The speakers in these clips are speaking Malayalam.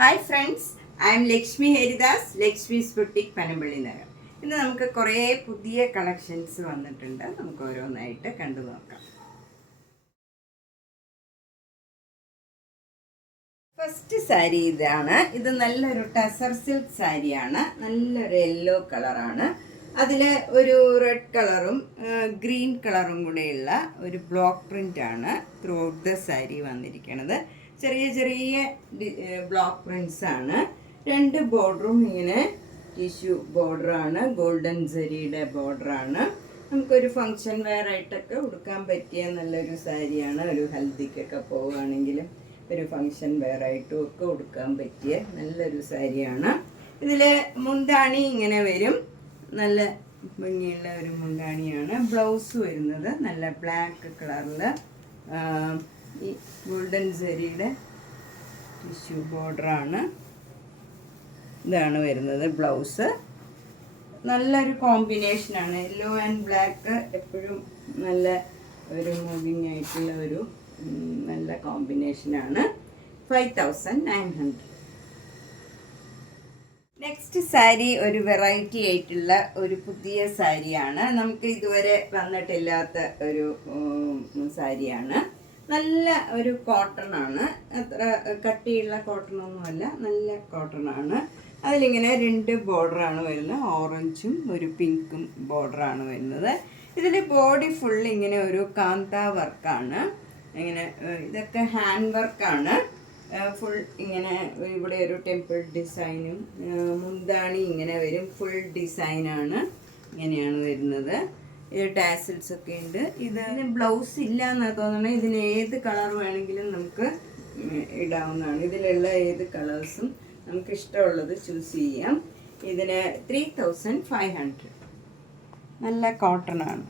Hi friends, I M Lakshmi Haridas, Lakshmi's boutique Panampilly Nagar. ഇന്ന് നമുക്ക് കുറേ പുതിയ കളക്ഷൻസ് വന്നിട്ടുണ്ട്. നമുക്ക് ഓരോന്നായിട്ട് കണ്ടു നോക്കാം. ഫസ്റ്റ് സാരി ഇതാണ്. ഇത് നല്ലൊരു ടസർ സിൽക്ക് സാരിയാണ്. നല്ലൊരു യെല്ലോ കളറാണ്. അതിൽ ഒരു റെഡ് കളറും ഗ്രീൻ കളറും കൂടെയുള്ള ഒരു ബ്ലോക്ക് പ്രിൻ്റാണ് ത്രൂ ഔട്ട് ദ സാരി വന്നിരിക്കുന്നത്. ചെറിയ ചെറിയ ബ്ലോക്ക് പ്രിൻസ് ആണ്. രണ്ട് ബോർഡറും ഇങ്ങനെ ടിഷ്യൂ ബോർഡറാണ്, ഗോൾഡൻ ജരിയുടെ ബോർഡറാണ്. നമുക്കൊരു ഫങ്ഷൻ വെയർ ആയിട്ടൊക്കെ ഉടുക്കാൻ പറ്റിയ നല്ലൊരു സാരിയാണ്. ഒരു ഹൽദിക്കൊക്കെ പോവുകയാണെങ്കിലും ഒരു ഫങ്ഷൻ വെയർ ആയിട്ടും ഒക്കെ ഉടുക്കാൻ പറ്റിയ നല്ലൊരു സാരിയാണ്. ഇതിൽ മുന്താണി ഇങ്ങനെ വരും, നല്ല ഭംഗിയുള്ള ഒരു മുന്താണിയാണ്. ബ്ലൗസ് വരുന്നത് നല്ല ബ്ലാക്ക് കളറിൽ ഈ ഗോൾഡൻ ജരിയുടെ ടിഷ്യൂ ബോർഡറാണ്. ഇതാണ് വരുന്നത് ബ്ലൗസ്. നല്ലൊരു കോമ്പിനേഷനാണ്. യെല്ലോ ആൻഡ് ബ്ലാക്ക് എപ്പോഴും നല്ല ഒരു മൂവിങ് ആയിട്ടുള്ള ഒരു നല്ല കോമ്പിനേഷനാണ്. 5900. നെക്സ്റ്റ് സാരി ഒരു വെറൈറ്റി ആയിട്ടുള്ള ഒരു പുതിയ സാരിയാണ്. നമുക്ക് ഇതുവരെ വന്നിട്ടില്ലാത്ത ഒരു സാരിയാണ്. നല്ല ഒരു കോട്ടൺ ആണ്. അത്ര കട്ടിയുള്ള കോട്ടൺ ഒന്നുമല്ല, നല്ല കോട്ടൺ ആണ്. അതിലിങ്ങനെ രണ്ട് ബോർഡറാണ് വരുന്നത്, ഓറഞ്ചും ഒരു പിങ്കും ബോർഡറാണ് വരുന്നത്. ഇതിൽ ബോഡി ഫുൾ ഇങ്ങനെ ഒരു കാന്ത വർക്കാണ്. ഇങ്ങനെ ഇതൊക്കെ ഹാൻഡ് വർക്കാണ്. ഫുൾ ഇങ്ങനെ ഇവിടെ ഒരു ടെമ്പിൾ ഡിസൈനും മുന്താണി ഇങ്ങനെ വരും. ഫുൾ ഡിസൈനാണ്, ഇങ്ങനെയാണ് വരുന്നത്. ഇത് ടാസിൽസ് ഒക്കെ ഉണ്ട്. ഇതിന് ബ്ലൗസ് ഇല്ല എന്നാണ് തോന്നുന്നത്. ഇതിന് ഏത് കളർ വേണമെങ്കിലും നമുക്ക് ഇടാവുന്നതാണ്. ഇതിലുള്ള ഏത് കളേഴ്സും നമുക്ക് ഇഷ്ടമുള്ളത് ചൂസ് ചെയ്യാം. ഇതിന് 3500. നല്ല കോട്ടൺ ആണ്.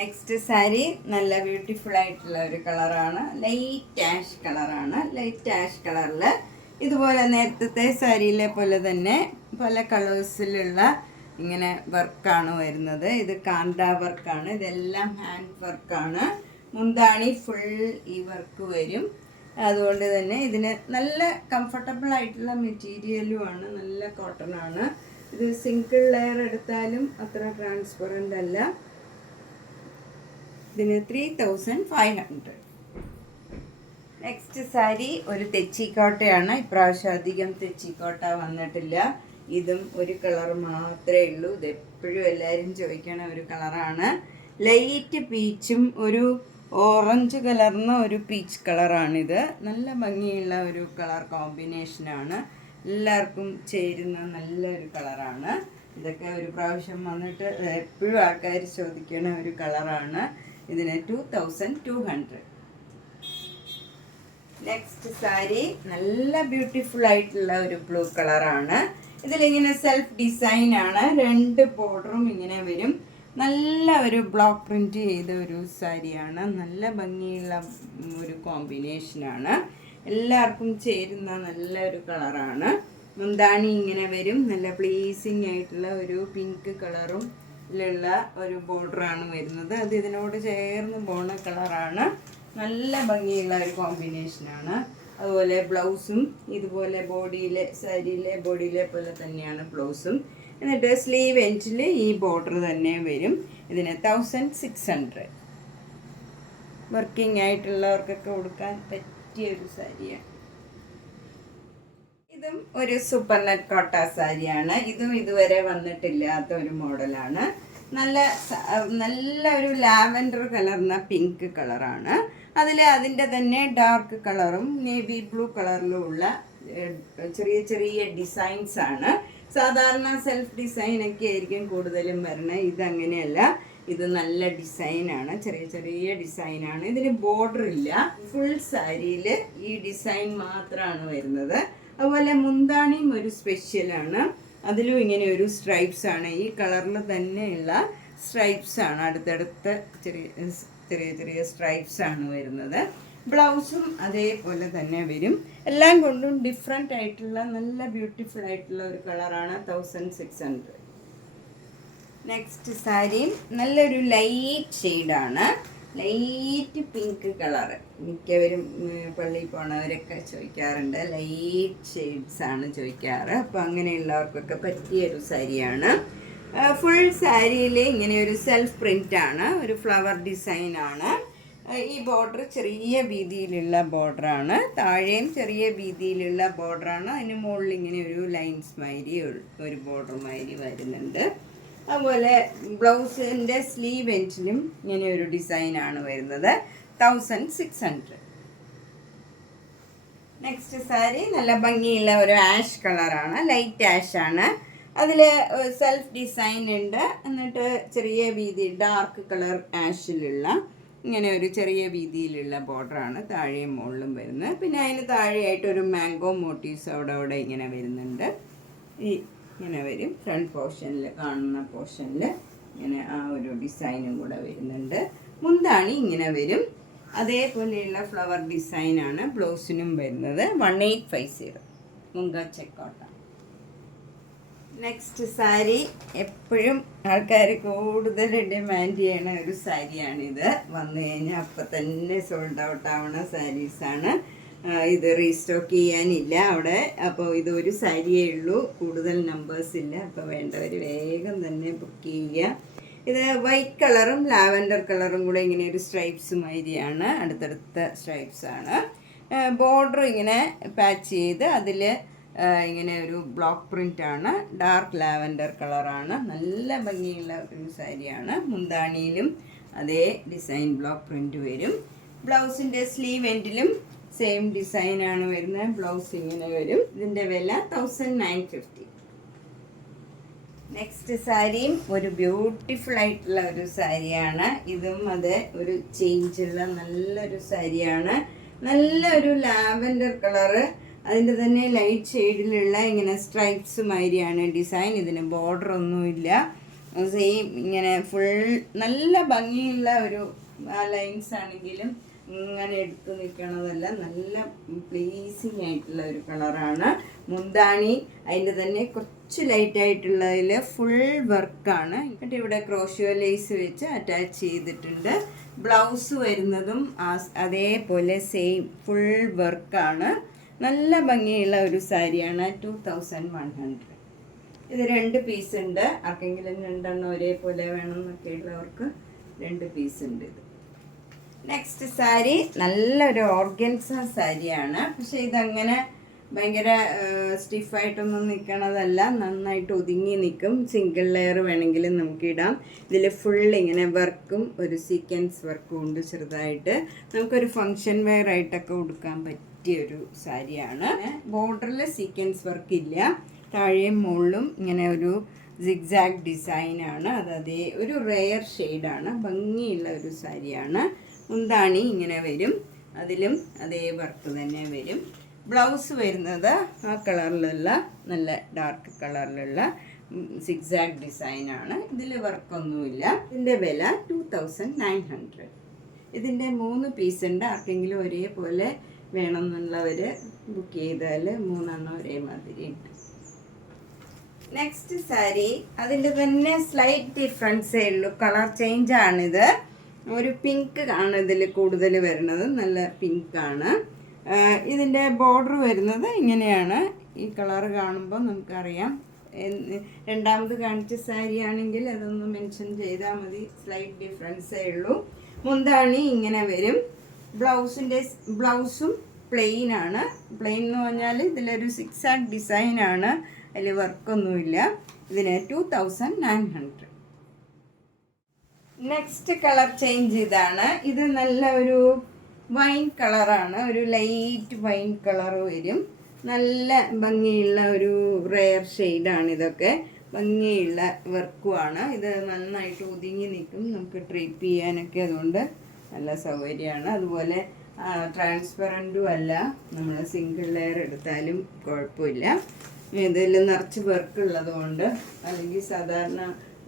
നെക്സ്റ്റ് സാരി നല്ല ബ്യൂട്ടിഫുൾ ആയിട്ടുള്ള ഒരു കളറാണ്. ലൈറ്റ് ആഷ് കളറാണ്. ലൈറ്റ് ആഷ് കളറിൽ ഇതുപോലെ നേരത്തെ സാരിയിലെ പോലെ തന്നെ പല കളേഴ്സിലുള്ള ഇങ്ങനെ വർക്കാണ് വരുന്നത്. ഇത് കാന്ത വർക്കാണ്. ഇതെല്ലാം ഹാൻഡ് വർക്കാണ്. മുന്താണി ഫുൾ ഈ വർക്ക് വരും. അതുകൊണ്ട് തന്നെ ഇതിന് നല്ല കംഫർട്ടബിൾ ആയിട്ടുള്ള മെറ്റീരിയലുമാണ്. നല്ല കോട്ടൺ ആണ്. ഇത് സിംഗിൾ ലെയർ എടുത്താലും അത്ര ട്രാൻസ്പെറൻ്റ് അല്ല. ഇതിന് 3500. നെക്സ്റ്റ് സാരി ഒരു തെച്ചിക്കോട്ടയാണ്. ഇപ്രാവശ്യം അധികം തെച്ചിക്കോട്ട വന്നിട്ടില്ല. ഇതും ഒരു കളർ മാത്രമേ ഉള്ളൂ. ഇത് എപ്പോഴും എല്ലാവരും ചോദിക്കണ ഒരു കളറാണ്. ലൈറ്റ് പീച്ചും ഒരു ഓറഞ്ച് കലർന്ന ഒരു പീച്ച് കളറാണിത്. നല്ല ഭംഗിയുള്ള ഒരു കളർ കോമ്പിനേഷനാണ്. എല്ലാവർക്കും ചേരുന്ന നല്ലൊരു കളറാണ്. ഇതൊക്കെ ഒരു പ്രാവശ്യം വന്നിട്ട് എപ്പോഴും ആൾക്കാർ ചോദിക്കണ ഒരു കളറാണ്. ഇതിന് 2200. നെക്സ്റ്റ് സാരി നല്ല ബ്യൂട്ടിഫുൾ ആയിട്ടുള്ള ഒരു ബ്ലൂ കളറാണ്. ഇതിലിങ്ങനെ സെൽഫ് ഡിസൈനാണ്. രണ്ട് ബോർഡറും ഇങ്ങനെ വരും. നല്ല ഒരു ബ്ലോക്ക് പ്രിൻറ്റ് ചെയ്ത ഒരു സാരിയാണ്. നല്ല ഭംഗിയുള്ള ഒരു കോമ്പിനേഷനാണ്. എല്ലാവർക്കും ചേരുന്ന നല്ലൊരു കളറാണ്. മുന്താണി ഇങ്ങനെ വരും. നല്ല പ്ലീസിങ് ആയിട്ടുള്ള ഒരു പിങ്ക് കളറും ലുള്ള ഒരു ബോർഡറാണ് വരുന്നത്. അത് ഇതിനോട് ചേർന്ന് പോണ കളറാണ്. നല്ല ഭംഗിയുള്ള ഒരു കോമ്പിനേഷനാണ്. അതുപോലെ ബ്ലൗസും ഇതുപോലെ ബോഡിയിലെ പോലെ തന്നെയാണ് ബ്ലൗസും. എന്നിട്ട് സ്ലീവ് എൻഡിൽ ഈ ബോർഡർ തന്നെ വരും. ഇതിന് 1600. വർക്കിംഗ് ആയിട്ടുള്ളവർക്കൊക്കെ കൊടുക്കാൻ പറ്റിയ ഒരു സാരിയാണ്. ഇതും ഒരു സൂപ്പർ നെറ്റ് കോട്ട സാരിയാണ്. ഇതും ഇതുവരെ വന്നിട്ടില്ലാത്ത ഒരു മോഡലാണ്. നല്ല ഒരു ലാവൻഡർ കലർന്ന പിങ്ക് കളറാണ്. അതിൻ്റെ തന്നെ ഡാർക്ക് കളറും നേവി ബ്ലൂ കളറിലുമുള്ള ചെറിയ ചെറിയ ഡിസൈൻസ് ആണ്. സാധാരണ സെൽഫ് ഡിസൈനൊക്കെ ആയിരിക്കും കൂടുതലും വരണത്. ഇതങ്ങനെയല്ല. ഇത് നല്ല ഡിസൈനാണ്. ചെറിയ ചെറിയ ഡിസൈനാണ്. ഇതിന് ബോർഡർ ഇല്ല. ഫുൾ സാരിയിൽ ഈ ഡിസൈൻ മാത്രമാണ് വരുന്നത്. അതുപോലെ മുന്താണിയും ഒരു സ്പെഷ്യലാണ്. അതിലും ഇങ്ങനെ ഒരു സ്ട്രൈപ്സ് ആണ്. ഈ കളറിൽ തന്നെയുള്ള സ്ട്രൈപ്സ് ആണ്. അടുത്തടുത്ത് ചെറിയ ചെറിയ ചെറിയ സ്ട്രൈപ്സ് ആണ് വരുന്നത്. ബ്ലൗസും അതേപോലെ തന്നെ വരും. എല്ലാം കൊണ്ടും ഡിഫറെൻ്റ് ആയിട്ടുള്ള നല്ല ബ്യൂട്ടിഫുൾ ആയിട്ടുള്ള ഒരു കളറാണ്. 1600. നെക്സ്റ്റ് സാരിയും നല്ലൊരു ലൈറ്റ് ഷെയ്ഡാണ്. Light pink colour. മിക്കവരും പള്ളിയിൽ പോണവരൊക്കെ ചോദിക്കാറുണ്ട്, ലൈറ്റ് ഷെയ്ഡ്സ് ആണ് ചോദിക്കാറ്. അപ്പോൾ അങ്ങനെയുള്ളവർക്കൊക്കെ പറ്റിയൊരു സാരിയാണ്. ഫുൾ സാരിയിൽ ഇങ്ങനെ ഒരു സെൽഫ് പ്രിൻ്റാണ്, ഒരു ഫ്ലവർ ഡിസൈനാണ്. ഈ ബോർഡർ ചെറിയ വീതിയിലുള്ള ബോർഡറാണ്, താഴെയും ചെറിയ വീതിയിലുള്ള ബോർഡറാണ്. അതിന് മുകളിൽ ഇങ്ങനെ ഒരു ലൈൻസ് മാതിരി ഒരു ബോർഡർ മാതിരി വരുന്നുണ്ട്. അതുപോലെ ബ്ലൗസിൻ്റെ സ്ലീവ് എൻഡിലും ഇങ്ങനെ ഒരു ഡിസൈനാണ് വരുന്നത്. 1600. നെക്സ്റ്റ് സാരി നല്ല ഭംഗിയുള്ള ഒരു ആഷ് കളറാണ്, ലൈറ്റ് ആഷ് ആണ്. അതിൽ സെൽഫ് ഡിസൈൻ ഉണ്ട്. എന്നിട്ട് ചെറിയ വീതി ഡാർക്ക് കളർ ആഷിലുള്ള ഇങ്ങനെ ഒരു ചെറിയ വീതിയിലുള്ള ബോർഡറാണ് താഴെയും മുകളിലും വരുന്നത്. പിന്നെ അതിന് താഴെയായിട്ട് ഒരു മാംഗോ മോട്ടീവ്സ് അവിടെ ഇങ്ങനെ വരുന്നുണ്ട്. ഈ ഇങ്ങനെ വരും. ഫ്രണ്ട് പോർഷനിൽ കാണുന്ന പോർഷനിൽ ഇങ്ങനെ ആ ഒരു ഡിസൈനും കൂടെ വരുന്നുണ്ട്. മുന്താണി ഇങ്ങനെ വരും. അതേപോലെയുള്ള ഫ്ലവർ ഡിസൈനാണ് ബ്ലൗസിനും വരുന്നത്. 1850 മുങ്ക ചെക്കോട്ട. നെക്സ്റ്റ് സാരി എപ്പോഴും ആൾക്കാർ കൂടുതൽ ഡിമാൻഡ് ചെയ്യണ ഒരു സാരിയാണിത്. വന്നു കഴിഞ്ഞാൽ അപ്പം തന്നെ സോൾഡ് ഔട്ട് ആവണ സാരീസാണ്. ഇത് റീസ്റ്റോക്ക് ചെയ്യാനില്ല അവിടെ. അപ്പോൾ ഇതൊരു സാരിയേ ഉള്ളൂ, കൂടുതൽ നമ്പേഴ്സ് ഇല്ല. അപ്പോൾ വേണ്ടവർ വേഗം തന്നെ ബുക്ക് ചെയ്യുക. ഇത് വൈറ്റ് കളറും ലാവൻഡർ കളറും കൂടെ ഇങ്ങനെ ഒരു സ്ട്രൈപ്സ് മാതിരിയാണ്, അടുത്തടുത്ത സ്ട്രൈപ്സാണ്. ബോർഡർ ഇങ്ങനെ പാച്ച് ചെയ്ത് അതിൽ ഇങ്ങനെ ഒരു ബ്ലോക്ക് പ്രിൻ്റാണ്. ഡാർക്ക് ലാവൻഡർ കളറാണ്. നല്ല ഭംഗിയുള്ള ഒരു സാരിയാണ്. മുന്താണിയിലും അതേ ഡിസൈൻ ബ്ലോക്ക് പ്രിൻ്റ് വരും. ബ്ലൗസിൻ്റെ സ്ലീവ് എൻഡിലും സെയിം ഡിസൈനാണ് വരുന്നത്. ബ്ലൗസ് ഇങ്ങനെ വരും. ഇതിൻ്റെ വില 1950. നെക്സ്റ്റ് സാരിയും ഒരു ബ്യൂട്ടിഫുൾ ആയിട്ടുള്ള ഒരു സാരിയാണ്. ഇതും അതെ ഒരു ചേഞ്ചുള്ള നല്ലൊരു സാരിയാണ്. നല്ലൊരു ലാവൻഡർ കളറ്, അതിൻ്റെ തന്നെ ലൈറ്റ് ഷെയ്ഡിലുള്ള ഇങ്ങനെ സ്ട്രൈപ്സ് മാതിരിയാണ് ഡിസൈൻ. ഇതിന് ബോർഡർ ഒന്നുമില്ല. സെയിം ഇങ്ങനെ ഫുൾ നല്ല ഭംഗിയുള്ള ഒരു ലൈൻസ് ആണെങ്കിലും ഇങ്ങനെ എടുത്തു നിൽക്കണതല്ല, നല്ല പ്ലീസിങ് ആയിട്ടുള്ള ഒരു കളറാണ്. മുന്താണി അതിൻ്റെ തന്നെ കുറച്ച് ലൈറ്റ് ആയിട്ടുള്ളതിൽ ഫുൾ വർക്കാണ്. എന്നിട്ട് ഇവിടെ ക്രോഷ്യോ ലേസ് വെച്ച് അറ്റാച്ച് ചെയ്തിട്ടുണ്ട്. ബ്ലൗസ് വരുന്നതും അതേപോലെ സെയിം ഫുൾ വർക്കാണ്. നല്ല ഭംഗിയുള്ള ഒരു സാരിയാണ്. 2100. ഇത് 2 പീസ് ഉണ്ട്. ആർക്കെങ്കിലും 2 എണ്ണം ഒരേപോലെ വേണമെന്നൊക്കെ ഉള്ളവർക്ക് 2 പീസ് ഉണ്ട്. ഇത് നെക്സ്റ്റ് സാരി നല്ലൊരു ഓർഗൻസ സാരിയാണ്. പക്ഷെ ഇതങ്ങനെ ഭയങ്കര സ്റ്റിഫായിട്ടൊന്നും നിൽക്കണതല്ല, നന്നായിട്ട് ഒതുങ്ങി നിൽക്കും. സിംഗിൾ ലെയർ വേണമെങ്കിലും നമുക്കിടാം. ഇതിൽ ഫുൾ ഇങ്ങനെ വർക്കും ഒരു സീക്വൻസ് വർക്കും ഉണ്ട് ചെറുതായിട്ട്. നമുക്കൊരു ഫങ്ഷൻ വെയർ ആയിട്ടൊക്കെ ഉടുക്കാൻ പറ്റിയൊരു സാരിയാണ്. ബോർഡറിൽ സീക്വൻസ് വർക്ക് ഇല്ല. താഴെയും മുകളിലും ഇങ്ങനെ ഒരു സിഗ്സാഗ് ഡിസൈനാണ്. അതേ ഒരു റെയർ ഷെയ്ഡാണ്. ഭംഗിയുള്ള ഒരു സാരിയാണ്. മുന്താണി ഇങ്ങനെ വരും. അതിലും അതേ വർക്ക് തന്നെ വരും. ബ്ലൗസ് വരുന്നത് ആ കളറിലുള്ള നല്ല ഡാർക്ക് കളറിലുള്ള സിഗ്സാഗ് ഡിസൈനാണ്. ഇതിൽ വർക്കൊന്നുമില്ല. ഇതിൻ്റെ വില 2900. ഇതിൻ്റെ 3 പീസ് ഉണ്ട്. ആർക്കെങ്കിലും ഒരേപോലെ വേണമെന്നുള്ളവർ ബുക്ക് ചെയ്താൽ 3 എണ്ണം ഒരേ മാതിരി ഉണ്ട്. നെക്സ്റ്റ് സാരി അതിൻ്റെ തന്നെ സ്ലൈറ്റ് ഡിഫറൻസേ ഉള്ളൂ, കളർ ചേഞ്ചാണിത്. ഒരു പിങ്ക് ആണ് ഇതിൽ കൂടുതൽ വരുന്നത്, നല്ല പിങ്കാണ്. ഇതിൻ്റെ ബോർഡർ വരുന്നത് ഇങ്ങനെയാണ്. ഈ കളർ കാണുമ്പോൾ നമുക്കറിയാം. രണ്ടാമത് കാണിച്ച സാരി ആണെങ്കിൽ അതൊന്ന് മെൻഷൻ ചെയ്താൽ മതി. സ്ലൈറ്റ് ഡിഫറൻസേ ഉള്ളൂ. മുന്താണി ഇങ്ങനെ വരും. ബ്ലൗസും പ്ലെയിൻ ആണ്. പ്ലെയിൻ എന്ന് പറഞ്ഞാൽ ഇതിലൊരു സിക്സാഗ് ഡിസൈനാണ്, അതിൽ വർക്കൊന്നുമില്ല. ഇതിന് 2900. നെക്സ്റ്റ് കളർ ചേഞ്ച് ഇതാണ്. ഇത് നല്ല ഒരു വൈൻ കളറാണ്, ഒരു ലൈറ്റ് വൈൻ കളർ വരും. നല്ല ഭംഗിയുള്ള ഒരു റെയർ ഷെയ്ഡാണ്. ഇതൊക്കെ ഭംഗിയുള്ള വർക്കുമാണ്. ഇത് നന്നായിട്ട് ഒതുങ്ങി നിൽക്കും, നമുക്ക് ഡ്രേപ്പ് ചെയ്യാനൊക്കെ അതുകൊണ്ട് നല്ല സൗകര്യമാണ്. അതുപോലെ ട്രാൻസ്പെറൻറ്റും അല്ല, നമ്മൾ സിംഗിൾ ലെയർ എടുത്താലും കുഴപ്പമില്ല. ഇതിൽ നിറച്ച് വർക്കുള്ളത് കൊണ്ട്, അല്ലെങ്കിൽ സാധാരണ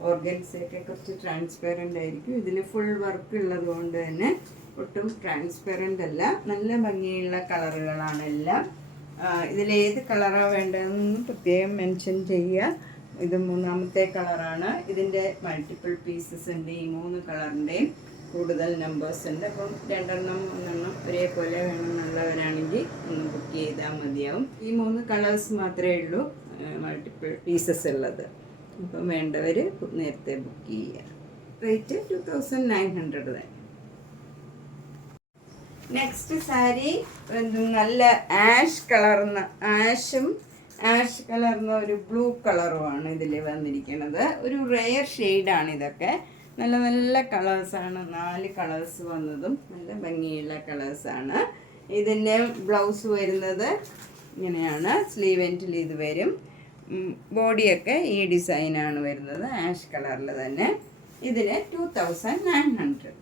ഓർഗൻസൊക്കെ കുറച്ച് ട്രാൻസ്പെറൻ്റ് ആയിരിക്കും. ഇതിൽ ഫുൾ വർക്ക് ഉള്ളത് കൊണ്ട് തന്നെ ഒട്ടും ട്രാൻസ്പെറൻ്റ് അല്ല. നല്ല ഭംഗിയുള്ള കളറുകളാണ് എല്ലാം. ഇതിലേത് കളറാണ് വേണ്ടതെന്ന് പ്രത്യേകം മെൻഷൻ ചെയ്യുക. ഇത് 3ാമത്തെ കളറാണ്. ഇതിൻ്റെ മൾട്ടിപ്പിൾ പീസസ് ഉണ്ട്. ഈ 3 കളറിൻ്റെയും കൂടുതൽ നമ്പേഴ്സ് ഉണ്ട്. അപ്പം 2 1 ഒരേപോലെ വേണമെന്നുള്ളവരാണെങ്കിൽ ഒന്ന് ബുക്ക് ചെയ്താൽ മതിയാവും. ഈ 3 കളേഴ്സ് മാത്രമേ ഉള്ളൂ മൾട്ടിപ്പിൾ പീസസ് ഉള്ളത്. അപ്പം വേണ്ടവർ നേരത്തെ ബുക്ക് ചെയ്യുക. റേറ്റ് 2900 തന്നെ. നെക്സ്റ്റ് സാരി നല്ല ആഷ് കളർന്ന ഒരു ബ്ലൂ കളറുമാണ് ഇതിൽ വന്നിരിക്കുന്നത്. ഒരു റെയർ ഷെയ്ഡാണ് ഇതൊക്കെ. നല്ല നല്ല കളേഴ്സാണ്. 4 കളേഴ്സ് വന്നതും നല്ല ഭംഗിയുള്ള കളേഴ്സാണ്. ഇതിൻ്റെ ബ്ലൗസ് വരുന്നത് ഇങ്ങനെയാണ്. സ്ലീവ് എൻഡിൽ ഇത് വരും. ബോഡിയൊക്കെ ഈ ഡിസൈനാണ് വരുന്നത്, ആഷ് കളറിൽ തന്നെ. ഇതിന് 2900.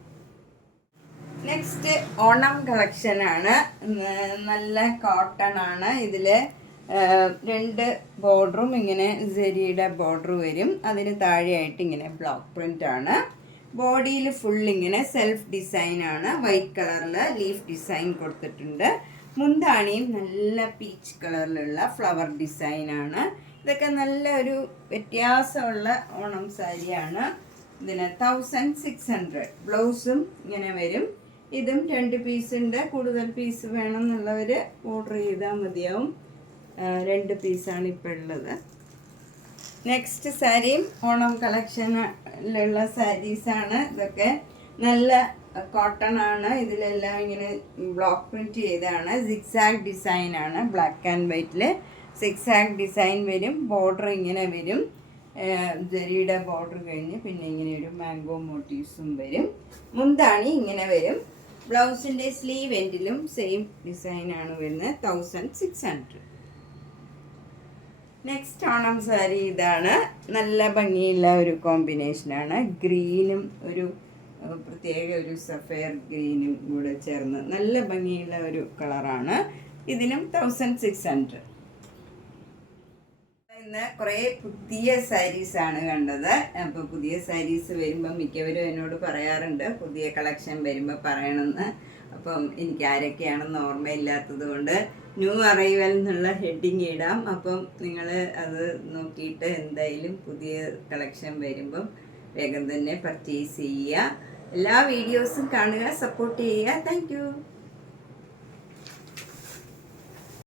നെക്സ്റ്റ് ഓണം കളക്ഷനാണ്. നല്ല കോട്ടൺ ആണ്. ഇതിൽ 2 ബോർഡറും ഇങ്ങനെ സെരിയുടെ ബോർഡർ വരും. അതിന് താഴെയായിട്ട് ഇങ്ങനെ ബ്ലോക്ക് പ്രിൻ്റ് ആണ്. ബോഡിയിൽ ഫുൾ ഇങ്ങനെ സെൽഫ് ഡിസൈനാണ്. വൈറ്റ് കളറിൽ ലീഫ് ഡിസൈൻ കൊടുത്തിട്ടുണ്ട്. മുന്താണിയും നല്ല പീച്ച് കളറിലുള്ള ഫ്ലവർ ഡിസൈനാണ്. ഇതൊക്കെ നല്ല ഒരു വ്യത്യാസമുള്ള ഓണം സാരിയാണ്. ഇതിന് 1600. ബ്ലൗസും ഇങ്ങനെ വരും. ഇതും 2 പീസുണ്ട്. കൂടുതൽ പീസ് വേണമെന്നുള്ളവർ ഓർഡർ ചെയ്താൽ മതിയാവും. 2 പീസാണ് ഇപ്പോൾ ഉള്ളത്. നെക്സ്റ്റ് സാരിയും ഓണം കളക്ഷനിലുള്ള സാരീസാണ്. ഇതൊക്കെ നല്ല കോട്ടൺ ആണ്. ഇതിലെല്ലാം ഇങ്ങനെ ബ്ലോക്ക് പ്രിൻറ്റ് ചെയ്താണ്. സിക്സാഗ് ഡിസൈനാണ്. ബ്ലാക്ക് ആൻഡ് വൈറ്റിൽ സിക്സാഗ് ഡിസൈൻ വരും. ബോർഡർ ഇങ്ങനെ വരും. ജെറിയുടെ ബോർഡർ കഴിഞ്ഞ് പിന്നെ ഇങ്ങനെ ഒരു മാംഗോ മോട്ടീവ്സും വരും. മുന്താണി ഇങ്ങനെ വരും. ബ്ലൗസിൻ്റെ സ്ലീവ് എൻഡിലും സെയിം ഡിസൈനാണ് വരുന്നത്. 1600. നെക്സ്റ്റ് ഓണം സാരി ഇതാണ്. നല്ല ഭംഗിയുള്ള ഒരു കോമ്പിനേഷനാണ്. ഗ്രീനും ഒരു പ്രത്യേക ഒരു സഫയർ ഗ്രീനും കൂടെ ചേർന്ന് നല്ല ഭംഗിയുള്ള ഒരു കളറാണ്. ഇതിനും 1600. ഇന്ന് കുറേ പുതിയ സാരീസാണ് കണ്ടത്. അപ്പോൾ പുതിയ സാരീസ് വരുമ്പോൾ മിക്കവരും എന്നോട് പറയാറുണ്ട് പുതിയ കളക്ഷൻ വരുമ്പോൾ പറയണമെന്ന്. അപ്പം എനിക്ക് ആരൊക്കെയാണെന്ന് ഓർമ്മയില്ലാത്തത് കൊണ്ട് ന്യൂ അറൈവൽ എന്നുള്ള ഹെഡിങ് ഇടാം. അപ്പം നിങ്ങൾ അത് നോക്കിയിട്ട് എന്തായാലും പുതിയ കളക്ഷൻ വരുമ്പം വേഗം തന്നെ പർച്ചേസ് ചെയ്യുക. എല്ലാ വീഡിയോസും കാണുക, സപ്പോർട്ട് ചെയ്യുക. താങ്ക്